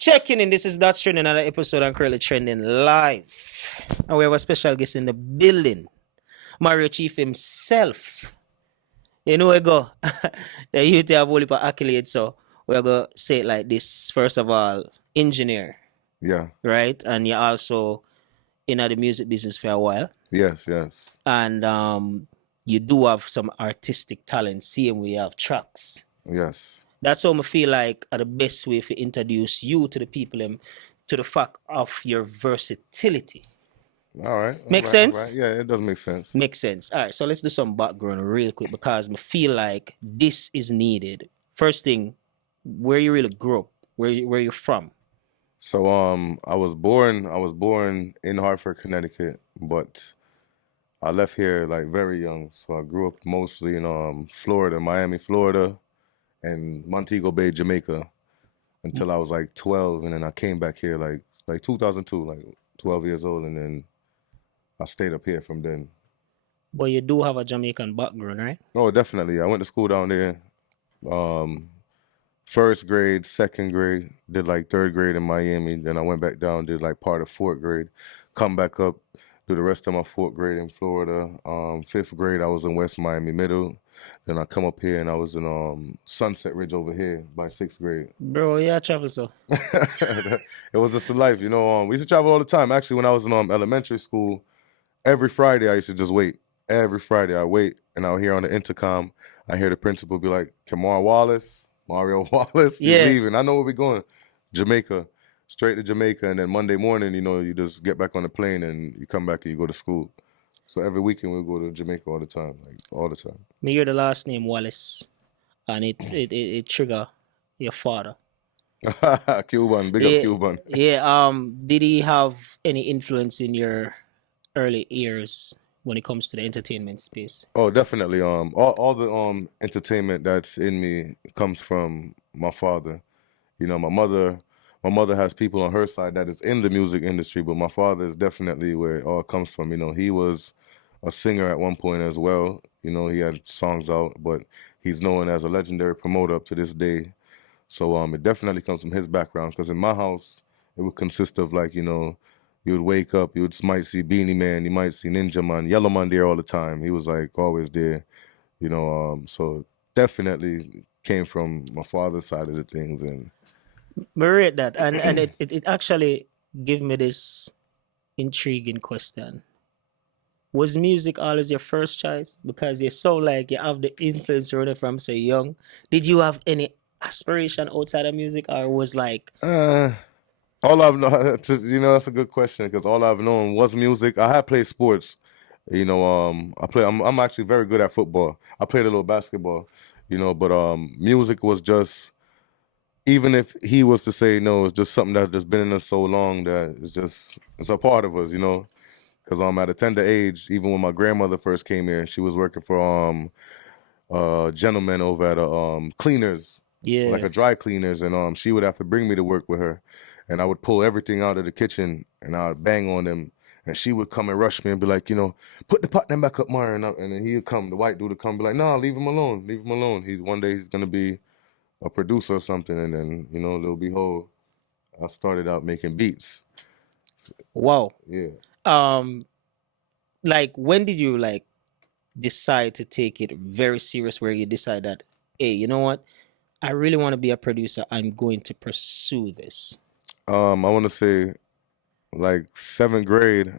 Checking in. This is That's Trending, another episode on Currently Trending Live. And we have a special guest in the building, Mario Cheef himself. You know, we go. The youth have only for accolades, so we're going to say it like this. First of all, engineer, Yeah. right? And you're also in the music business for a while. Yes. Yes. And you do have some artistic talent, seeing we have tracks. Yes. That's how I feel like the best way to introduce you to the people to the fact of your versatility. All right. Make sense? All right. Yeah, it does make sense. Makes sense. All right, so let's do some background real quick because I feel like this is needed. First thing, where you really grew up, where you're from. So I was born in Hartford, Connecticut, but I left here like very young. So I grew up mostly in Florida, Miami, Florida, and Montego Bay, Jamaica, until I was like 12, and then I came back here like 2002, like 12 years old, and then I stayed up here from then. But you do have a Jamaican background, right? Oh, definitely. I went to school down there. Um, First grade, second grade, did like third grade in Miami. Then I went back down, did like part of fourth grade. Come back up, do the rest of my fourth grade in Florida. Fifth grade, I was in West Miami Middle. Then I come up here and I was in Sunset Ridge over here by sixth grade. Bro, yeah, travel so. It was just a life, you know. We used to travel all the time. Actually, when I was in elementary school, every Friday I used to just wait. Every Friday I wait, and I'll hear on the intercom, I hear the principal be like, Kamar Wallace, Mario Wallace, you're Yeah. leaving. I know where we're going. Jamaica, straight to Jamaica. And then Monday morning, you know, you just get back on the plane and you come back and you go to school. So every weekend we go to Jamaica all the time, like all the time. Me hear the last name Wallace, and it trigger your father. Cuban, big Yeah. up Cuban. Yeah. Did he have any influence in your early years when it comes to the entertainment space? Oh, definitely. All the entertainment that's in me comes from my father. You know, my mother has people on her side that is in the music industry, but my father is definitely where it all comes from. You know, he was a singer at one point as well. You know, he had songs out, but he's known as a legendary promoter up to this day. So it definitely comes from his background. Because in my house, it would consist of like, you know, you would wake up, might see Beanie Man, you might see Ninja Man, Yellow Man there all the time. He was like always there, you know. So definitely came from my father's side of the things, and I read that, and it actually gave me this intriguing question. Was music always your first choice? Because you sound like you have the influence running from so young. Did you have any aspiration outside of music, or was like all I've known, you know, that's a good question because all I've known was music. I had played sports, you know. I'm actually very good at football. I played a little basketball, you know, but music was just, even if he was to say no, it's just something that's just been in us so long that it's a part of us, you know. Because at a tender age, even when my grandmother first came here, she was working for a gentleman over at a cleaners, yeah? like a dry cleaners, and she would have to bring me to work with her, and I would pull everything out of the kitchen and I would bang on them, and she would come and rush me and be like, you know, put the pot then back up, Mario, and then he'd come, the white dude would come, be like, no, leave him alone, leave him alone. One day he's gonna be a producer or something, and then, you know, lo and behold, I started out making beats. Wow. Yeah. Like when did you like decide to take it very serious, where you decide that, hey, you know what, I really want to be a producer, I'm going to pursue this? I want to say like seventh grade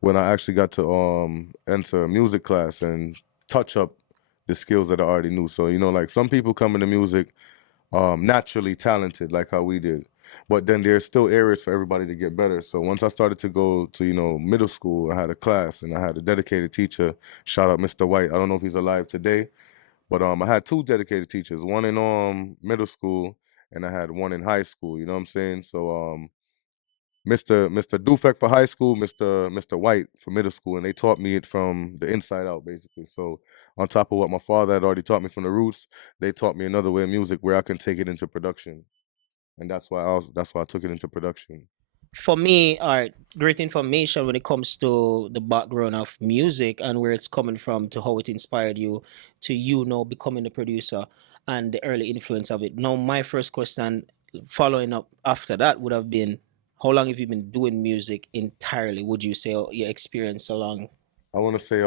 when I actually got to enter music class and touch up the skills that I already knew. So, you know, like some people come into music naturally talented, like how we did. But then there's still areas for everybody to get better. So once I started to go to, you know, middle school, I had a class and I had a dedicated teacher. Shout out Mr. White. I don't know if he's alive today, but I had two dedicated teachers, one in middle school and I had one in high school. You know what I'm saying? So Mr. Dufek for high school, Mr. White for middle school, and they taught me it from the inside out, basically. So on top of what my father had already taught me from the roots, they taught me another way of music where I can take it into production, and that's why I took it into production. For me, great information when it comes to the background of music and where it's coming from, to how it inspired you to, you know, becoming the producer and the early influence of it. Now, my first question, following up after that would have been, how long have you been doing music entirely? Would you say your experience so long? I want to say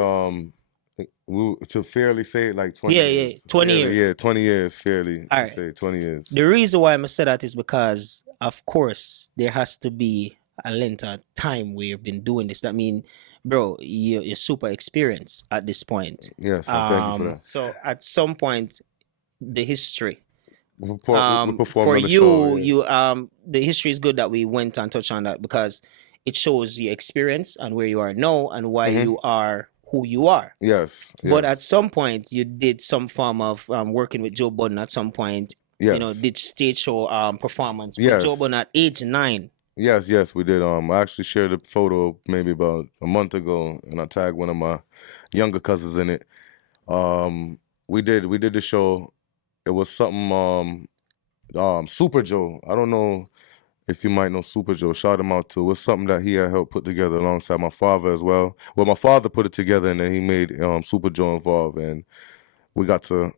to fairly say it like 20 Yeah, yeah, years. 20 Fairly, years. yeah, 20 years fairly All to right. say 20 years. The reason why I'm say that is because, of course, there has to be a length of time where you've been doing this. That mean, bro, you're super experienced at this point. Yes, I thank you for that. So at some point, the history. We performed For on the show, you, yeah. the history is good that we went and touched on that because it shows your experience and where you are now and why Hmm. you are who you are. Yes, But at yes, some point, you did some form of working with Joe Budden. At some point, yes, did stage show performance with Joe yes, Budden at age 9. yes, we did. I actually shared a photo maybe about a month ago, and I tagged one of my younger cousins in it. Um, we did the show. It was something Super Joe. I don't know if you might know Super Joe. Shout him out too. It was something that he had helped put together alongside my father as well. Well, my father put it together, and then he made Super Joe involved, and we got to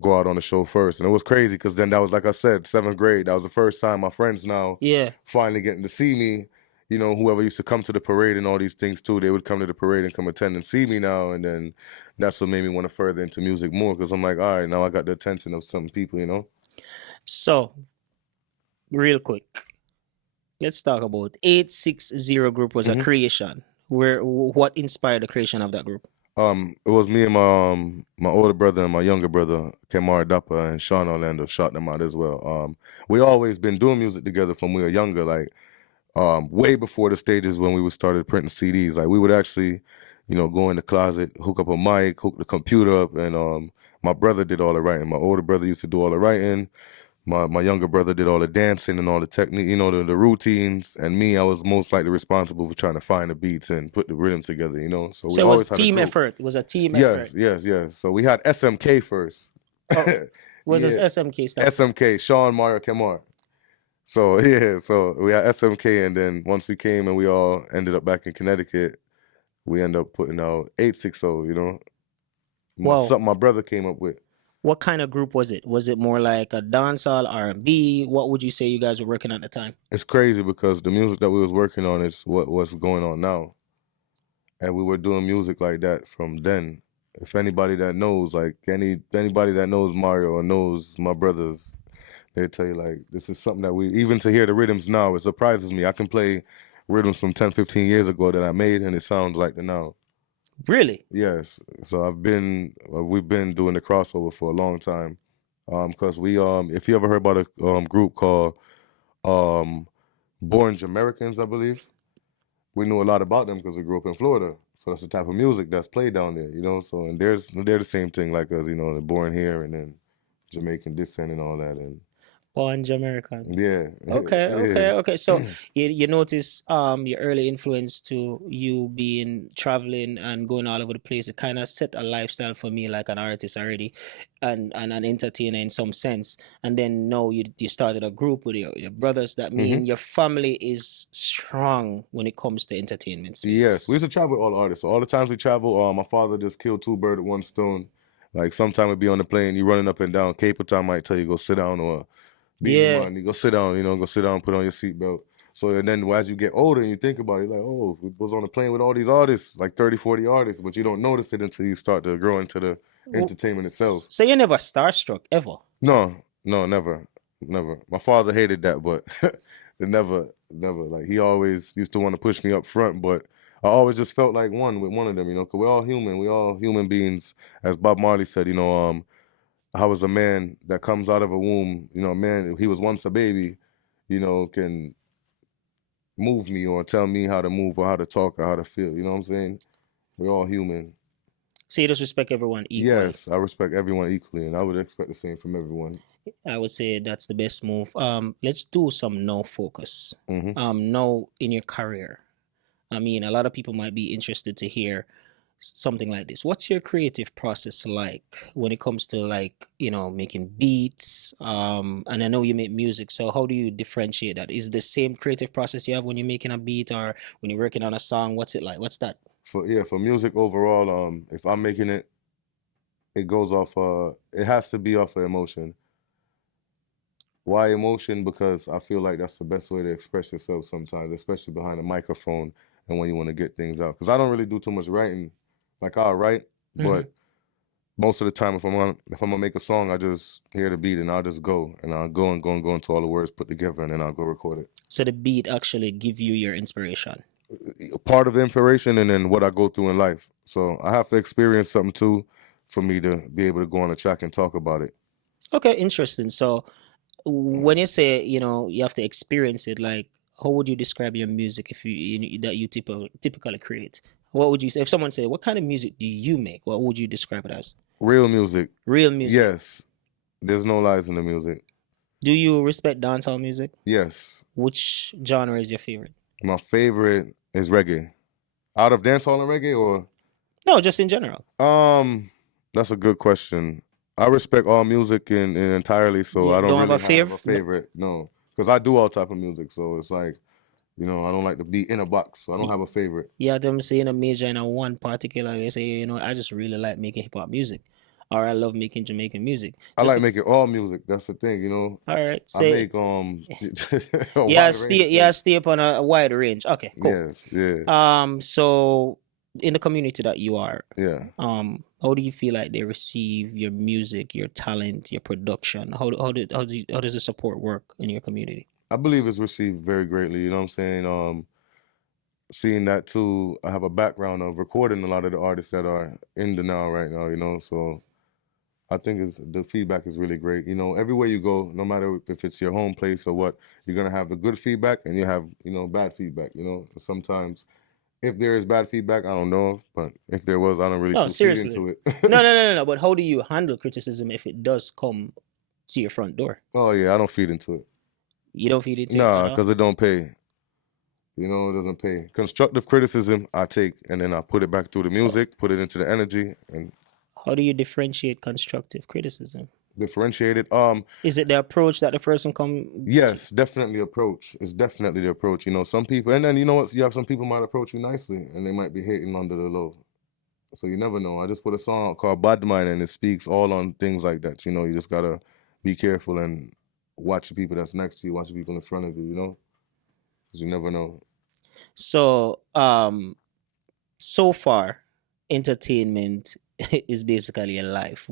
go out on the show first. And it was crazy because then that was, like I said, 7th grade. That was the first time my friends now Yeah. finally getting to see me. You know, whoever used to come to the parade and all these things too, they would come to the parade and come attend and see me now. And then that's what made me want to further into music more because I'm like, all right, now I got the attention of some people, you know? So, real quick, let's talk about 860 group was a Hmm. creation. What inspired the creation of that group? It was me and my older brother and my younger brother, Kemar Dappa and Sean Orlando, shot them out as well. We always been doing music together from we were younger, like way before the stages when we would started printing CDs. Like we would actually, go in the closet, hook up a mic, hook the computer up, and my brother did all the writing. My older brother used to do all the writing. My younger brother did all the dancing and all the technique, the routines. And me, I was most likely responsible for trying to find the beats and put the rhythm together, So we So it was always had a team group. effort. It was a team effort. Yes. So we had SMK first. Oh, was this Yeah, SMK stuff? SMK, Sean Mario Kemar. So yeah, so we had SMK, and then once we came and we all ended up back in Connecticut, we ended up putting out 860. Wow. Something my brother came up with. What kind of group was it? Was it more like a dancehall, R&B? What would you say you guys were working at the time? It's crazy because the music that we was working on is what's going on now, and we were doing music like that from then. If anybody that knows, like anybody that knows Mario or knows my brothers, they tell you like this is something that we even to hear the rhythms now, it surprises me. I can play rhythms from 10, 15 years ago that I made and it sounds like the now. Really? Yes. So we've been doing the crossover for a long time. Cause we if you ever heard about a group called um Born Jamaicans, I believe. We knew a lot about them because we grew up in Florida. So that's the type of music that's played down there. So and they're the same thing like us, they're born here and then Jamaican descent and all that and Born Jamaican. yeah. Okay. So you notice your early influence to you being traveling and going all over the place. It kind of set a lifestyle for me like an artist already, and an entertainer in some sense. And then now you started a group with your brothers. That Hmm. mean your family is strong when it comes to entertainment Yes, we space. used to travel with all artists. So all the times we travel, my father just killed two birds with one stone. Like sometime we'd be on the plane, you running up and down. Cape Town might tell you go sit down, or Beanie Yeah. Man, you go sit down, go sit down, put on your seatbelt. So and then as you get older and you think about it, like, oh, we was on the plane with all these artists, like 30, 40 artists, but you don't notice it until you start to grow into the entertainment itself. So you never starstruck ever. No, no, never, never. My father hated that, but it never. Like he always used to want to push me up front, but I always just felt like one with one of them, because we're all human. We all human beings, as Bob Marley said. How was a man that comes out of a womb, a man, he was once a baby, can move me or tell me how to move or how to talk or how to feel. You know what I'm saying? We're all human. So you just respect everyone equally. Yes, I respect everyone equally, and I would expect the same from everyone. I would say that's the best move. Let's do some now focus. Hmm. Now in your career. I mean, a lot of people might be interested to hear something like this. What's your creative process like when it comes to like, making beats? And I know you make music, so how do you differentiate that? Is it the same creative process you have when you're making a beat or when you're working on a song? What's it like? What's that? For music overall, if I'm making it, it goes off. It has to be off of emotion. Why emotion? Because I feel like that's the best way to express yourself sometimes, especially behind a microphone and when you want to get things out. Because I don't really do too much writing. Like I'll write, Mhm. but most of the time if I'm gonna make a song, I just hear the beat and I'll just go and I'll go and go and go until all the words put together and then I'll go record it. So the beat actually give you your inspiration. Part of the inspiration and then what I go through in life. So I have to experience something too for me to be able to go on a track and talk about it. Okay, interesting. So when you say, you have to experience it, like how would you describe your music if that you typically create? What would you say if someone said, "What kind of music do you make?" What would you describe it as? Real music. Real music. Yes. There's no lies in the music. Do you respect dancehall music? Yes. Which genre is your favorite? My favorite is reggae. Out of dancehall and reggae or No, just in general. that's a good question. I respect all music in entirely, so You I don't don't have really a have a favorite? favorite. No, because I do all type of music, so it's like I don't like to be in a box, so I don't have a favorite. Yeah, them saying a major in a one particular way. Say, I just really like making hip hop music, or I love making Jamaican music. I Just like making all music. That's the thing, all right. I Say make a wide range of things. stay up on a wide range. Okay, cool. Yes, yeah, So in the community that you are, yeah. how do you feel like they receive your music, your talent, your production? How does the support work in your community? I believe it's received very greatly. You know what I'm saying? Seeing that too, I have a background of recording a lot of the artists that are in the now right now. So I think the feedback is really great. Everywhere you go, no matter if it's your home place or what, you're gonna have the good feedback and you have bad feedback. So sometimes if there is bad feedback, I don't know, but if there was, I don't really No, too feed seriously. into it. No. But how do you handle criticism if it does come to your front door? Oh yeah, I don't feed into it. You don't feed into it at Nah, all. because it don't pay. It doesn't pay. Constructive criticism, I take, and then I put it back through the music, put it into the energy, and How do you differentiate constructive criticism? differentiate it. Is it the approach that the person come? Yes, definitely approach. It's definitely the approach. Some people, and then you know what? You have some people might approach you nicely, and they might be hating under the low. So you never know. I just put a song out called Bad Mind, and it speaks all on things like that. You just gotta be careful and watch the people that's next to you, watch the people in front of you. Because you never know. So, so far, entertainment is basically a life.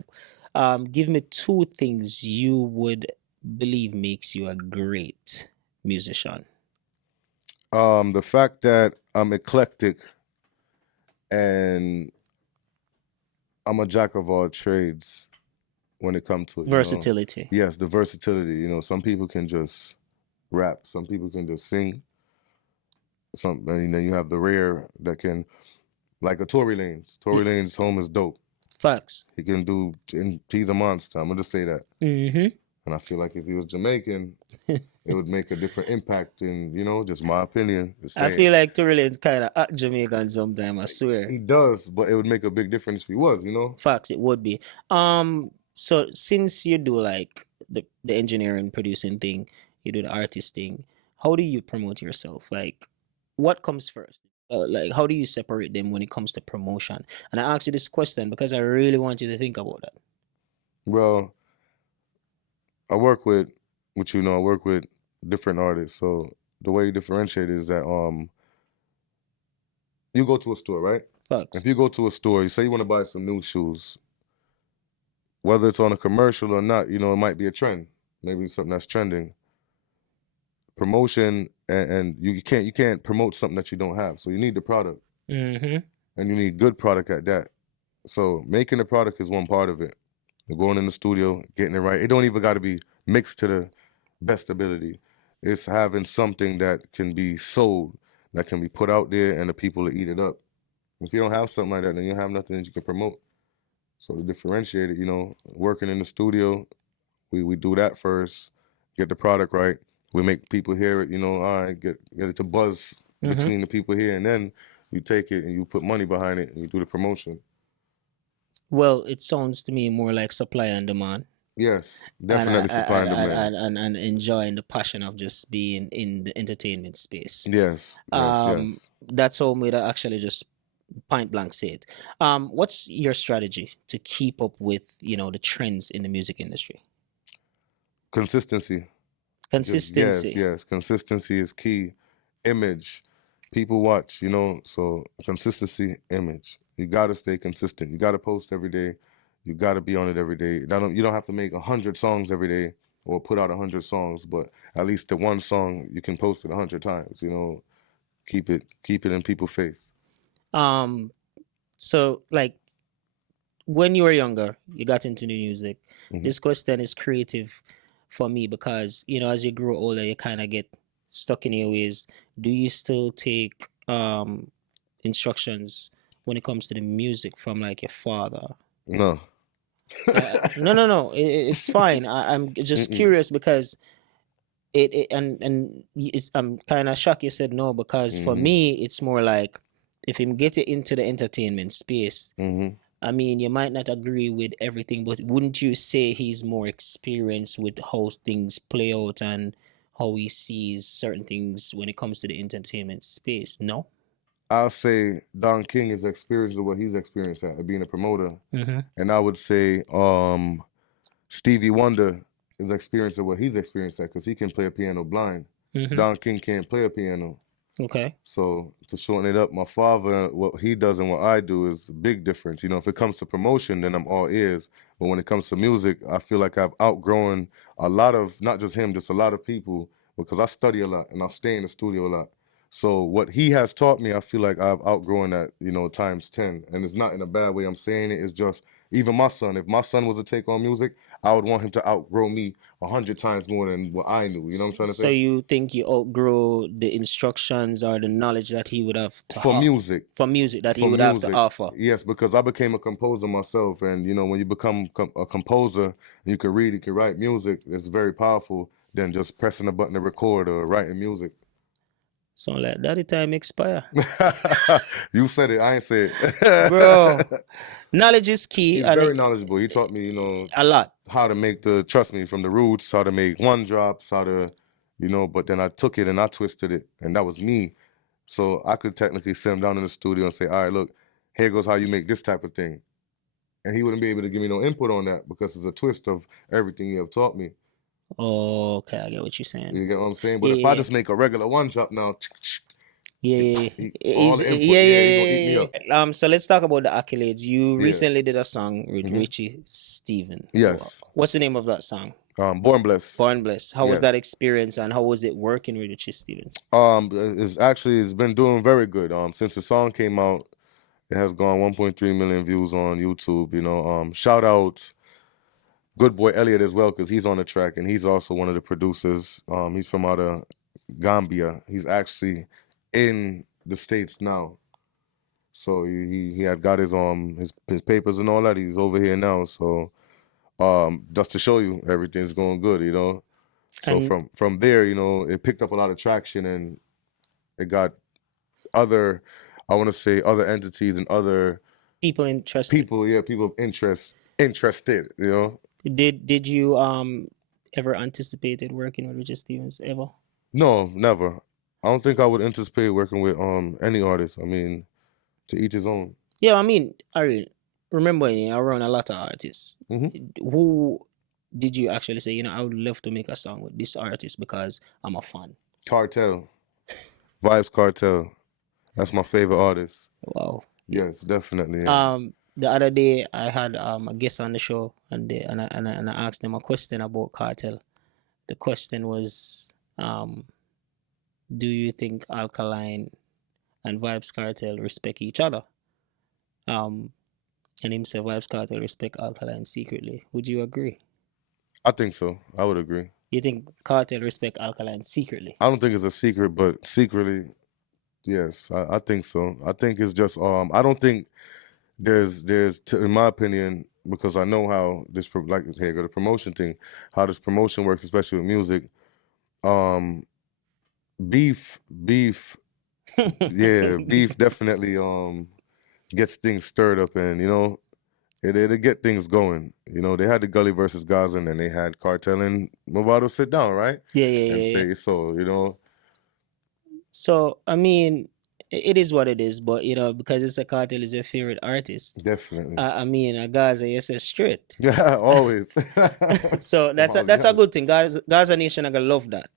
Give me two things you would believe makes you a great musician. The fact that I'm eclectic and I'm a jack of all trades when it comes to it. Versatility. Yes, the versatility. Some people can just rap, some people can just sing. And then you have the rare that can, like a Tory Lanez. Tory Lanez' home is dope. Facts. He can do, and he's a monster. I'm gonna just say that. Mm-hmm. And I feel like if he was Jamaican, it would make a different impact. In just my opinion. I feel like Tory Lanez kind of at Jamaican sometimes. I swear. He does, but it would make a big difference if he was. Facts. It would be. So since you do like the engineering producing thing, you do the artist thing. How do you promote yourself? Like, what comes first? Like, how do you separate them when it comes to promotion? And I ask you this question because I really want you to think about that. Well, I work with, I work with different artists. So the way you differentiate is that you go to a store, right? Facts. If you go to a store, you say you want to buy some new shoes, whether it's on a commercial or not, it might be a trend. Maybe something that's trending. Promotion and you can't promote something that you don't have. So you need the product. Mm-hmm. And you need good product at that. So making the product is one part of it. You're going in the studio, getting it right. It don't even got to be mixed to the best ability. It's having something that can be sold, that can be put out there, and the people will eat it up. If you don't have something like that, then you have nothing that you can promote. So to differentiate it, working in the studio, we do that first, get the product right. We make people hear it, all right, get it to buzz between the people here, and then you take it and you put money behind it and you do the promotion. Well, it sounds to me more like supply and demand. Yes, definitely supply and demand. And enjoying the passion of just being in the entertainment space. Yes, yes. That's all me to actually just point blank say it. What's your strategy to keep up with the trends in the music industry? Consistency. Yes, Consistency. yes. Consistency is key. Image. People watch, you know, so consistency, image. You gotta stay consistent. You gotta post every day. You gotta be on it every day. You don't have to make 100 songs every day or put out 100 songs, but at least the one song you can post it 100 times, you know. Keep it in people's face. Um, so like when you were younger, you got into the music. Hmm. This question is creative for me because, you know, as you grow older, you kind of get stuck in your ways. Do you still take instructions when it comes to the music from like your father? No. No, no, no. It's fine. I'm just Mm-mm. curious because it and it's, I'm kind of shocked you said no because for Hmm. me it's more like if him get it into the entertainment space. Hmm. I mean, you might not agree with everything, but wouldn't you say he's more experienced with how things play out and how he sees certain things when it comes to the entertainment space? No. I'll say Don King is experienced with what he's experienced at being a promoter. Mm-hmm. And I would say Stevie Wonder is experienced at what he's experienced at because he can play a piano blind. Mm-hmm. Don King can't play a piano. Okay. So to shorten it up, my father, what he does and what I do is a big difference. You know, if it comes to promotion, then I'm all ears. But when it comes to music, I feel like I've outgrown a lot of, not just him, just a lot of people because I study a lot and I stay in the studio a lot. So what he has taught me, I feel like I've outgrown that, you know, times 10. And it's not in a bad way I'm saying it. It's just even my son, if my son was to take on music, I would want him to outgrow me 100 times more than what I knew. You know what I'm trying to So say? you think you outgrow the instructions or the knowledge that he would have to For music. for music that he For would have to music, offer? yes, because I became a composer myself, and you know, when you become a composer, you can read, you can write music. It's very powerful than just pressing a button to record or writing music. So like that the time expire. You said it, I ain't say it. Bro, knowledge is key He's and very knowledgeable. He taught me, you know, a lot. how to make trust me, from the roots, how to make one drops, how to, you know. But then I took it and I twisted it, and that was me. So I could technically sit him down in the studio and say, all right, look, here goes how you make this type of thing. And he wouldn't be able to give me no input on that because it's a twist of everything you have taught me. Oh, okay, I get what you're saying. You get what I'm saying? But Yeah, if I yeah, just make a regular one drop now, yeah, yeah. all He's, the yeah, input, yeah, yeah, he gonna eat me yeah, up. yeah. So let's talk about the accolades. You Yeah. recently did a song with Hmm. Richie Steven. Yes. What's the name of that song? Born Blessed. Born Blessed. How was that Yes. experience and how was it working with Richie Stevens? It's been doing very good. Since the song came out, it has gone 1.3 million views on YouTube. You know, shout out Good Boy Elliot as well because he's on the track and he's also one of the producers. He's from out of Gambia. He's actually in the States now. So he had got his papers and all that. He's over here now. So just to show you everything's going good, you know. So And from there, you know, it picked up a lot of traction and it got other, I want to say, other entities and other people interested. people of interested, you know. Did you ever anticipated working with Richie Stevens ever? No, never. I don't think I would anticipate working with any artist. I mean, to each his own. Yeah, I mean, I remember around a lot of artists. Hmm. Who did you actually say, you know, I would love to make a song with this artist because I'm a fan? Cartel, Vibes Cartel. That's my favorite artist. Wow. Yes, definitely. Yeah. The other day I had a guest on the show and I asked them a question about Cartel. The question was, do you think Alkaline and Vibes Cartel respect each other? Um, and him say Vibes Cartel respect Alkaline secretly. Would you agree? I think so. I would agree. You think Cartel respect Alkaline secretly? I don't think it's a secret, but secretly, yes, I think so. I think it's just I don't think in my opinion, because I know how like here go the promotion thing, how this promotion works, especially with music. Um, beef, yeah, beef definitely gets things stirred up, and you know it'll get things going. You know, they had the Gully versus Gaza, and then they had Cartel and Movado sit down, right? Yeah, yeah, And yeah, yeah. say so. You know, So I mean, it is what it is, but because it's a Cartel is your favorite artist. Definitely. I mean, a Gaza, you say straight. Yeah, always. So From I was that's a young. good thing. Gaza Nation are gonna love that.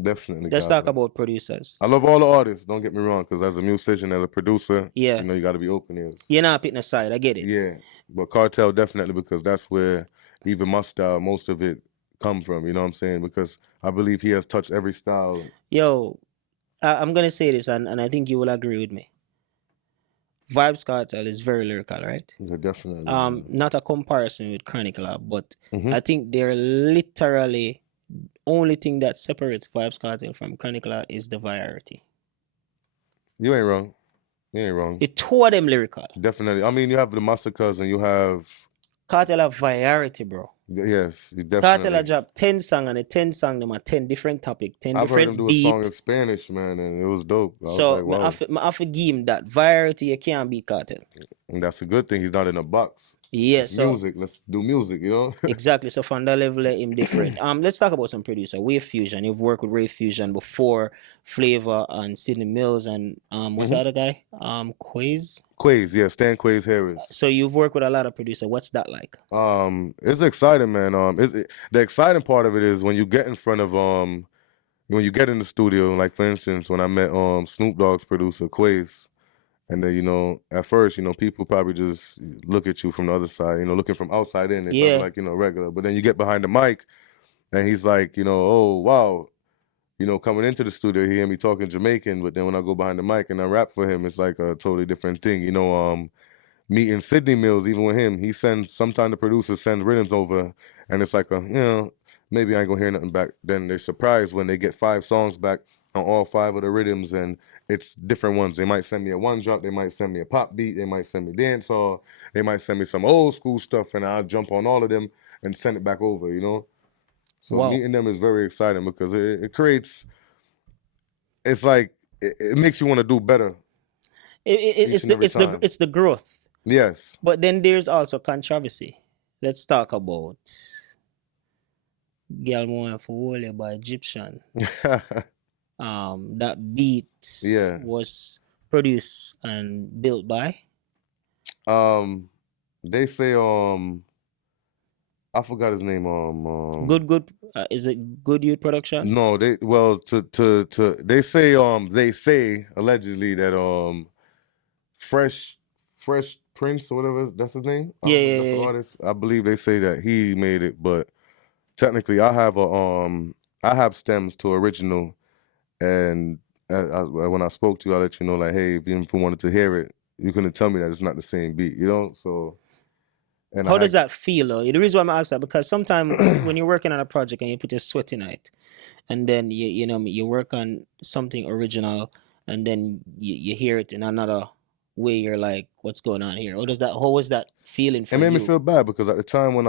Definitely, Let's talk Gaza. about producers. I love all the artists. Don't get me wrong, because as a musician, as a producer, Yeah, you got to be open ears. you're not picking a side. I get it. Yeah, but Cartel definitely, because that's where even my style, most of it come from. You know what I'm saying? Because I believe he has touched every style. Yo, I'm gonna say this, and I think you will agree with me. Vibes Cartel is very lyrical, right? Yeah, definitely. Not a comparison with Chronic Lab, but Mhm. I think they're literally only thing that separates Vibes Cartel from Chronic Lab is the variety. You ain't wrong. You ain't wrong. The two of them lyrical. Definitely. I mean, you have the massacres and you have Cartel have variety, bro. yes, you Cartel definitely. a drop 10 song, and the 10 song them are 10 different topic, 10 I've heard him different do a song in beat. Spanish, man, and it was dope. I So was like, wow. I have to give him that variety. You can't beat Cartel. And that's a good thing. He's not in a box. Yeah, It's so music. Let's do music, you know? exactly. So from that level, him different. Let's talk about some producer. Wave Fusion. You've worked with Wave Fusion before, Flavor and Sidney Mills and what's the other guy? Quiz. Quays, yeah, Stan Quays Harris. So you've worked with a lot of producer. What's that like? It's exciting, man. The exciting part of it is when you get in front of when you get in the studio, like for instance, when I met Snoop Dogg's producer Quays, and then at first, people probably just look at you from the other side, looking from outside in, they Yeah. probably like, regular. But then you get behind the mic and he's like, oh wow, coming into the studio, he hear me talking Jamaican, but then when I go behind the mic and I rap for him, it's like a totally different thing. Meeting Sidney Mills, even with him, sometimes the producer sends rhythms over, and it's like maybe I ain't gonna hear nothing back. Then they're surprised when they get 5 songs back on all 5 of the rhythms, and it's different ones. They might send me a one drop, they might send me a pop beat, they might send me dancehall, they might send me some old school stuff, and I'll jump on all of them and send it back over. So Wow. meeting them is very exciting because it creates. It's like it makes you want to do better. It's the growth. Yes. But then there's also controversy. Let's talk about Girl More for Wole by Egyptian. That beat was produced and built by. They say I forgot his name. Good. Is it Good Youth Production? No, they they say allegedly that Fresh Prince or whatever that's his name. Yeah, that's the artist. I believe they say that he made it, but technically I have stems to original, and when I spoke to you, I let you know like, hey, if you wanted to hear it, you couldn't tell me that it's not the same beat, So. And how does that feel, though? The reason why I'm asking that, because sometimes when you're working on a project and you put your sweat in it, and then you work on something original, and then you hear it in another way, you're like, what's going on here? How was that feeling for you? It made me feel bad because at the time when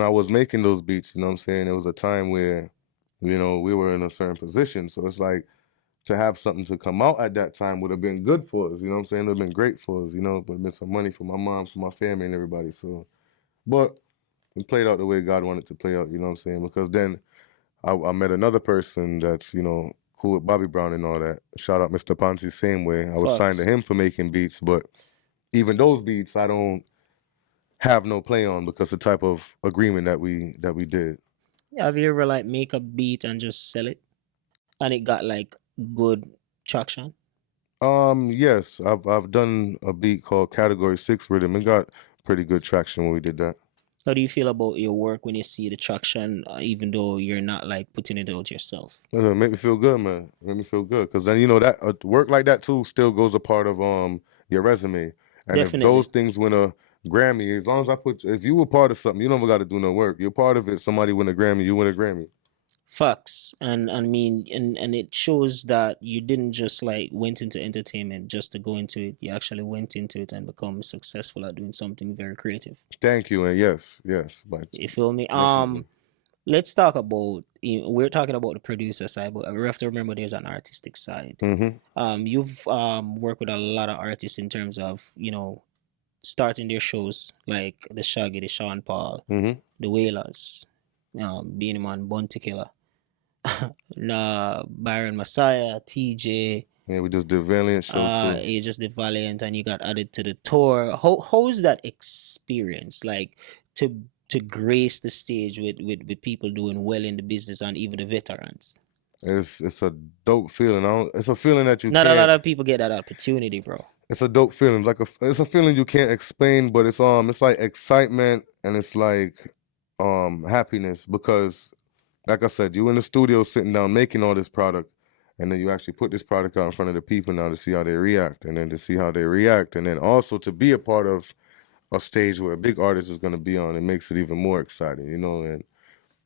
I was making those beats, you know what I'm saying, it was a time where, we were in a certain position. So it's like to have something to come out at that time would have been good for us, you know what I'm saying? It would have been great for us, it would have been some money for my mom, for my family and everybody. So, but it played out the way God wanted to play out, you know what I'm saying? Because then I met another person that's, cool with Bobby Brown and all that. Shout out Mr. Ponzi, same way. I was signed to him for making beats, but even those beats I don't have no play on because the type of agreement that we did. Have you ever make a beat and just sell it, and it got good traction? Yes, I've done a beat called Category 6 Rhythm. It got pretty good traction when we did that. How do you feel about your work when you see the traction, even though you're not putting it out yourself? It make me feel good, man. Make me feel good because then that work like that too still goes a part of your resume. And Definitely. If those things win a Grammy, as long as if you were part of something, you never got to do no work. You're part of it. Somebody win a Grammy, you win a Grammy. Facts. And I mean, and it shows that you didn't just went into entertainment just to go into it. You actually went into it and become successful at doing something very creative. Thank you. And yes. But you feel me? Definitely. Let's talk about, we're talking about the producer side, but we have to remember there's an artistic side. Mm-hmm. You've worked with a lot of artists in terms of, starting their shows like the Shaggy, the Sean Paul, Mm-hmm. the Wailers, Beanie Man, Bounty Killer, Byron Messiah, TJ, Yeah, we just did Valiant show too. You just did Valiant and you got added to the tour. How's that experience like to grace the stage with people doing well in the business and even the veterans? It's a dope feeling. It's a feeling that you Not a lot can't. of people get that opportunity, bro. It's a dope feeling. It's a feeling you can't explain, but it's like excitement and it's like happiness because like I said, you in the studio sitting down making all this product, and then you actually put this product out in front of the people now to see how they react, and then to see how they react, and then also to be a part of a stage where a big artist is going to be on. It makes it even more exciting, you know. And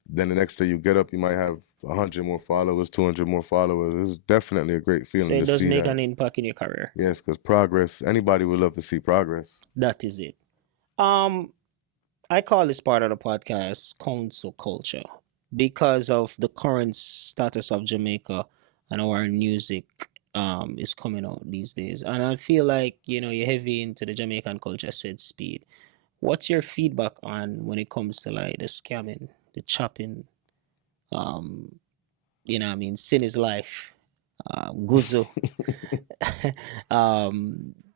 then the next day you get up, you might have 100 more followers, 200 more followers. It's definitely a great So feeling it to does see make that. an impact in your career. Yes, because progress. Anybody would love to see progress. That is it. Um, I call this part of the podcast council culture because of the current status of Jamaica and how our music is coming out these days. And I feel like, you're heavy into the Jamaican culture, said Speed. What's your feedback on when it comes to like the scamming, the chopping, um, sin is life, guzo.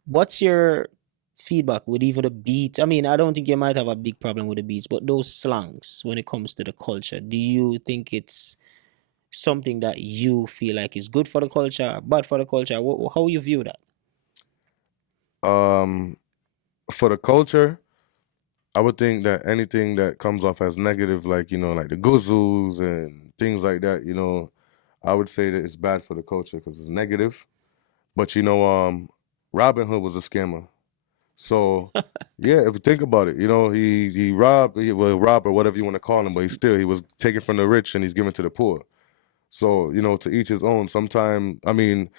What's your feedback with even the beats? I mean, I don't think you might have a big problem with the beats, but those slangs when it comes to the culture, do you think it's something that you feel like is good for the culture, bad for the culture? How you view that? Um, for the culture, I would think that anything that comes off as negative, like, you know, like the guzus and things like that, you know, I would say that it's bad for the culture because it's negative. But, you know, Robin Hood was a scammer. So, yeah, if you think about it, you know, he robbed, well, rob or whatever you want to call him, but he was taken from the rich and he's given to the poor. So, you know, to each his own. Sometime, I mean,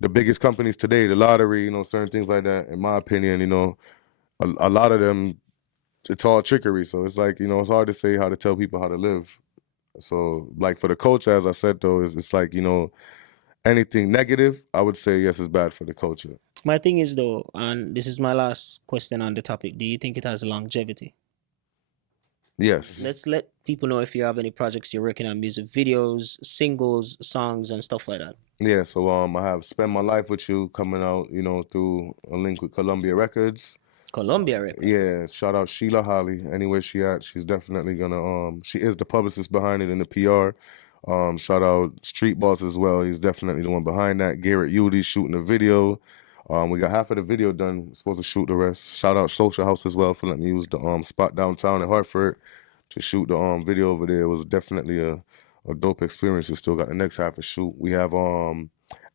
the biggest companies today, the lottery, you know, certain things like that, in my opinion, you know, a lot of them, it's all trickery. So it's like, you know, it's hard to say how to tell people how to live. So like for the culture, as I said though, it's like, you know, anything negative, I would say yes, it's bad for the culture. My thing is though, and this is my last question on the topic, do you think it has longevity? Yes. Let's let people know if you have any projects you're working on, music videos, singles, songs, and stuff like that. Yeah, so I have Spend My Life With You coming out, you know, through a link with Columbia Records. Columbia Records. Yeah, shout out Sheila Holly. Anywhere she at, she's definitely gonna she is the publicist behind it in the PR. Shout out Street Boss as well. He's definitely the one behind that. Garrett Udy shooting the video. We got half of the video done. Supposed to shoot the rest. Shout out Social House as well for letting me use the spot downtown in Hartford to shoot the video over there. It was definitely a dope experience. We still got the next half to shoot. We have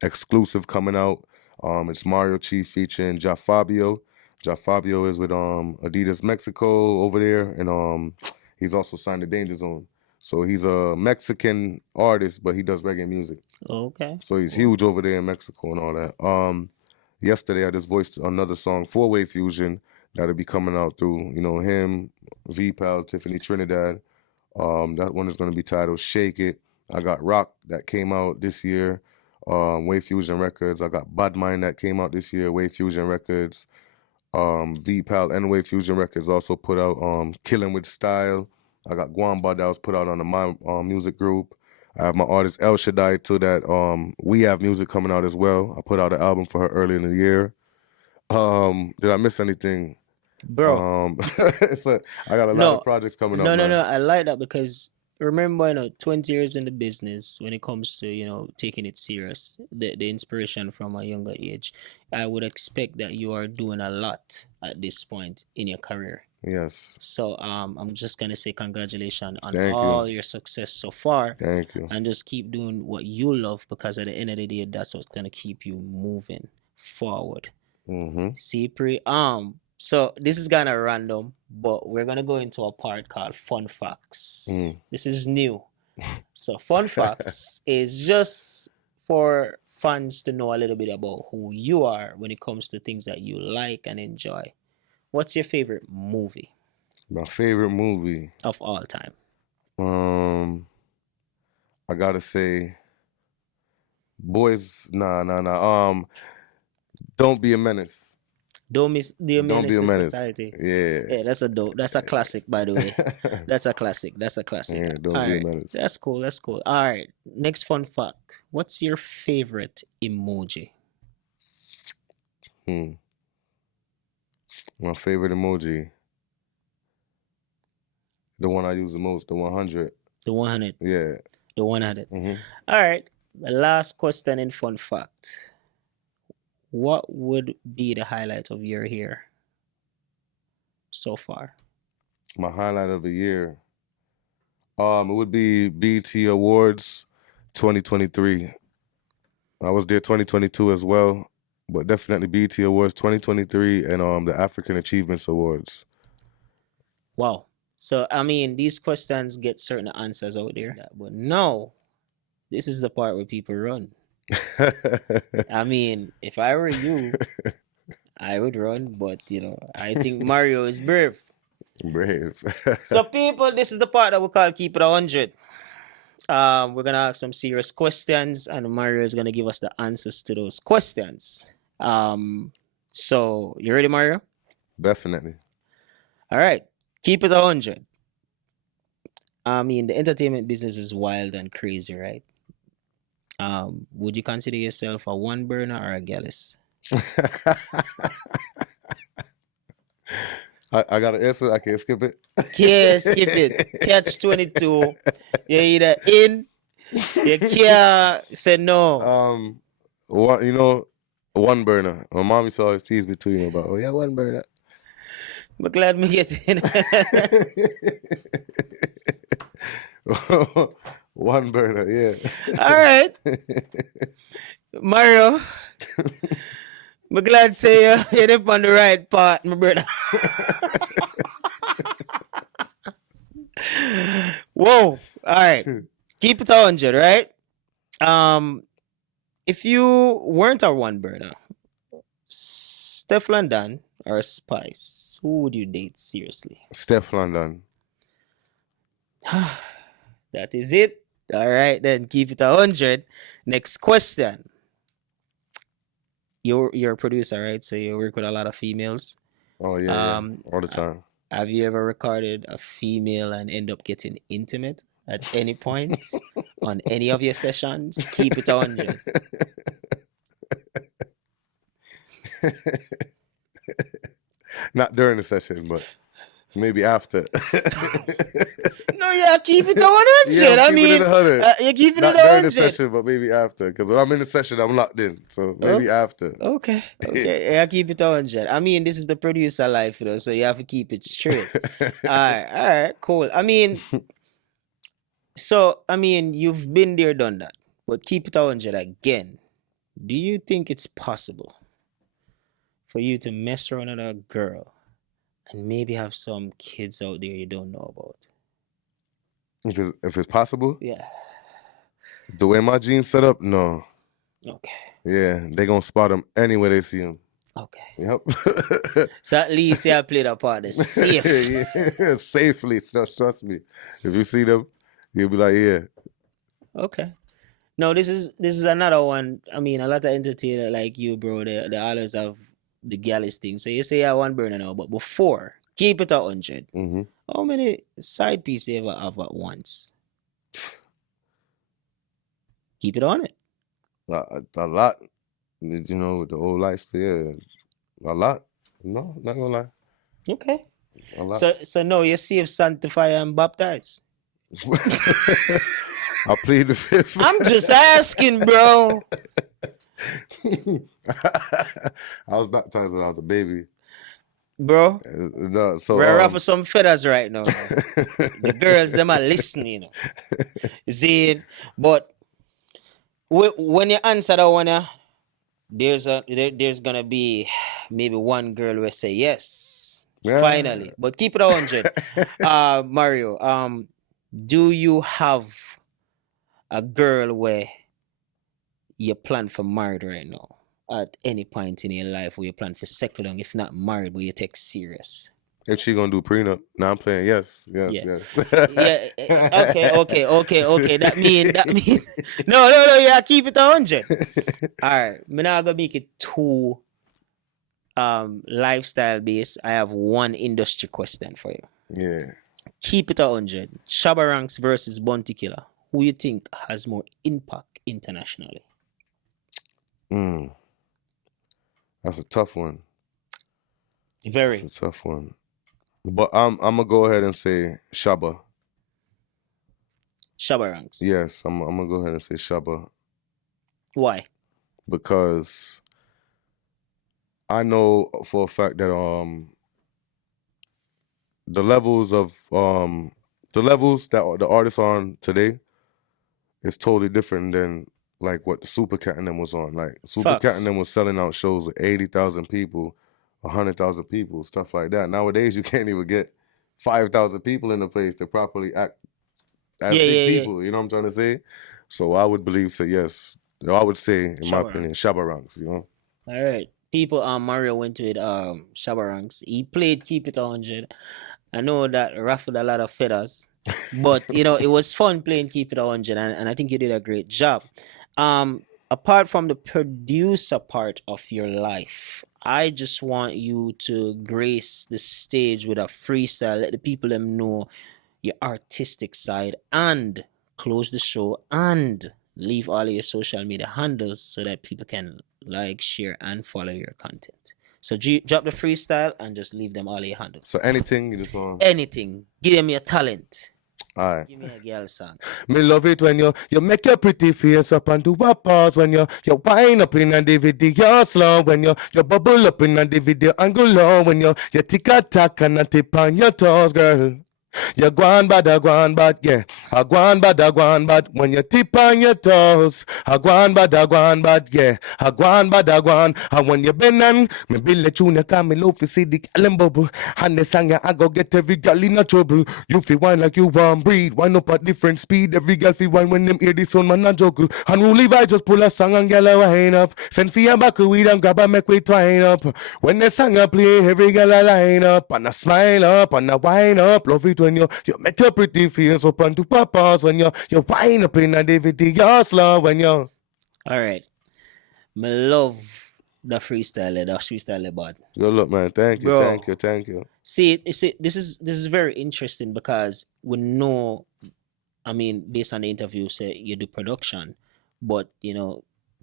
exclusive coming out. It's Mario Cheef featuring Ja Fabio. Ja Fabio is with Adidas Mexico over there, and he's also signed to Danger Zone. So he's a Mexican artist, but he does reggae music. Okay. So he's huge over there in Mexico and all that. Yesterday I just voiced another song, Four Way Fusion, that'll be coming out through, you know, him, V-Pal, Tiffany Trinidad. That one is going to be titled Shake It. I got Rock that came out this year, Wave Fusion Records. I got Bad Mind that came out this year, Wave Fusion Records. V-Pal and Wave Fusion Records also put out Killing With Style. I got Guamba that was put out on the My Music group. I have my artist El Shaddai too that we have music coming out as well. I put out an album for her earlier in the year. Did I miss anything? Bro. I got a lot of projects coming up. No. I like that because remember, 20 years in the business when it comes to, taking it serious, the inspiration from a younger age, I would expect that you are doing a lot at this point in your career. Yes. So I'm just gonna say congratulations on Thank all you. your success so far. Thank you. And just keep doing what you love because at the end of the day, that's what's gonna keep you moving forward. See, so this is kind of random, but we're gonna go into a part called Fun Facts. This is new. So Fun Facts is just for fans to know a little bit about who you are when it comes to things that you like and enjoy. What's your favorite movie? My favorite movie of all time? I gotta say, Boys. Nah. Don't Be a Menace. Don't be a menace to society. Yeah. That's a dope. That's a classic, by the way. That's a classic. Yeah, Don't Be a Menace. That's cool. All right. Next fun fact. What's your favorite emoji? Hmm. My favorite emoji, the one I use the most, the 100. The 100. Yeah. The 100. Mm-hmm. All right. The last question in fun fact. What would be the highlight of your year so far? My highlight of the year, it would be BET Awards 2023. I was there 2022 as well, but definitely BET Awards 2023 and the African Achievements Awards. Wow. So, I mean, these questions get certain answers out there. But no, this is the part where people run. I mean, if I were you, I would run, but I think Mario is brave. Brave. So, people, this is the part that we call Keep It 100. We're gonna ask some serious questions, and Mario is gonna give us the answers to those questions. So you ready, Mario? Definitely. All right, keep it 100. I mean, the entertainment business is wild and crazy, right? Would you consider yourself a one burner or a gallus? I got an answer. I can't skip it. Yeah, skip it. Catch 22. You're either in, you can't say no. One burner. My mom used to always tease me too, about, oh yeah, one burner. But glad me get in. One burner, yeah. All right, Mario. I'm glad say you're up on the right part, my brother. Whoa. All right. Keep it 100, right? If you weren't a one burner, Steph London or Spice, who would you date seriously? Steph London. That is it. All right, then keep it 100. Next question. You're a producer, right? So you work with a lot of females. Oh yeah. All the time. Have you ever recorded a female and end up getting intimate at any point on any of your sessions? Keep it 100. Not during the session, but maybe after. No, yeah, keep it 100. Yeah, I I'm keeping mean, it 100. you're keeping Not it during 100. the session, but maybe after. Because when I'm in the session, I'm locked in. So maybe after. Okay. Yeah, keep it 100. I mean, this is the producer life, though, so you have to keep it straight. All right, cool. I mean, you've been there, done that, but keep it 100 again. Do you think it's possible for you to mess around with a girl and maybe have some kids out there you don't know about? If it's possible? Yeah. The way my genes set up, no. Okay. Yeah, they gonna spot them anywhere they see them. Okay. Yep. So at least I played a part that's safe. Yeah, safely. Trust me. If you see them, you'll be like, yeah. Okay. No, this is another one. I mean, a lot of entertainer like you, bro, they always have the gallus thing. So you say you're one burner now, but before, keep it 100. Mm-hmm. How many side pieces you ever have at once? Keep it on it. A lot. With the old lifestyle, yeah. A lot. No, not gonna lie. Okay. A lot. So no, you're saved, sanctified, and baptized. I plead the fifth. I'm just asking, bro. I was baptized when I was a baby. Bro, No, so we're ruffling some feathers right now. The girls, them are listening, You see it? But when you answer that one, there's gonna be maybe one girl will say yes. Yeah. Finally. But keep it 100. Mario, do you have a girl where you plan for married right now? At any point in your life where you plan for second, if not married, but you take serious? If she gonna do prenup, no, I'm playing. Yes. Yeah. Okay. That mean. No. Yeah, keep it 100. All right. I'm not gonna make it too lifestyle based. I have one industry question for you. Yeah. Keep it 100. Shabba Ranks versus Bounty Killer. Who you think has more impact internationally? That's a tough one. That's Very. a tough one. But I'm gonna go ahead and say Shabba. Shabba Ranks. Yes, I'm gonna go ahead and say Shabba Why? because I know for a fact that the levels that the artists are on today is totally different than like what Super Cat and them was on. Like Super Cat Facts. and them was selling out shows with 80,000 people, 100,000 people, stuff like that. Nowadays you can't even get 5,000 people in the place to properly act as big people. You know what I'm trying to say? So I would believe say yes. I would say, in my Shabba opinion, Ranks. Shabba Ranks, you know? All right. People, Mario went to it, Shabba Ranks. He played Keep It 100. I know that ruffled a lot of feathers, but it was fun playing Keep It 100, and I think you did a great job. Apart from the producer part of your life, I just want you to grace the stage with a freestyle. Let the people them know your artistic side and close the show and leave all of your social media handles so that people can like, share, and follow your content. So drop the freestyle and just leave them all your handles. So anything you just want. Anything. Give them your talent. All right. Give me a girl song. Me love it when you make your pretty face up and do a pause when you wind up in a video slow when you bubble up in a video angle low when you tick a tack and a tip on your toes, girl. You gwan bad, yeah. I gwan bad when you tip on your toes. I gwan bad, yeah. I gwan bad, and when you bend and me be let you come me love to see the calendar bubble. And the song I go get every girl in a trouble. You feel wine like you want breed, wine up at different speed. Every girl feel wine when them hear the sound man a juggle. And who leave I just pull a song and girl a wind up. Send for your back weed and grab a make we twine up. When the song I play, every girl a line up and a smile up and a wine up. Love it when you make your pretty face up and do papas when you wind up in a video slow when you. All right. Me love the freestyle, bud. Yo, look, man, thank you, Bro. thank you. See, this is very interesting because we know, I mean, based on the interview, say you do production, but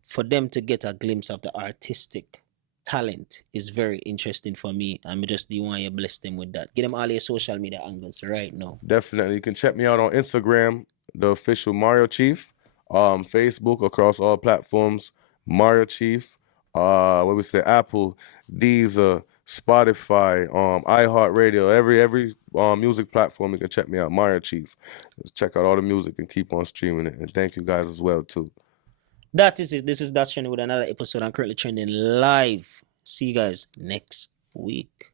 for them to get a glimpse of the artistic talent is very interesting for me. I'm just the one you bless them with that. Get them all your social media angles right now. Definitely, you can check me out on Instagram, the official Mario Cheef, Facebook across all platforms, Mario Cheef. What we say, Apple, Deezer, Spotify, iHeartRadio, every music platform you can check me out, Mario Cheef. Just check out all the music and keep on streaming it. And thank you guys as well too. That is it. This is That Trending with another episode. I'm currently trending live. See you guys next week.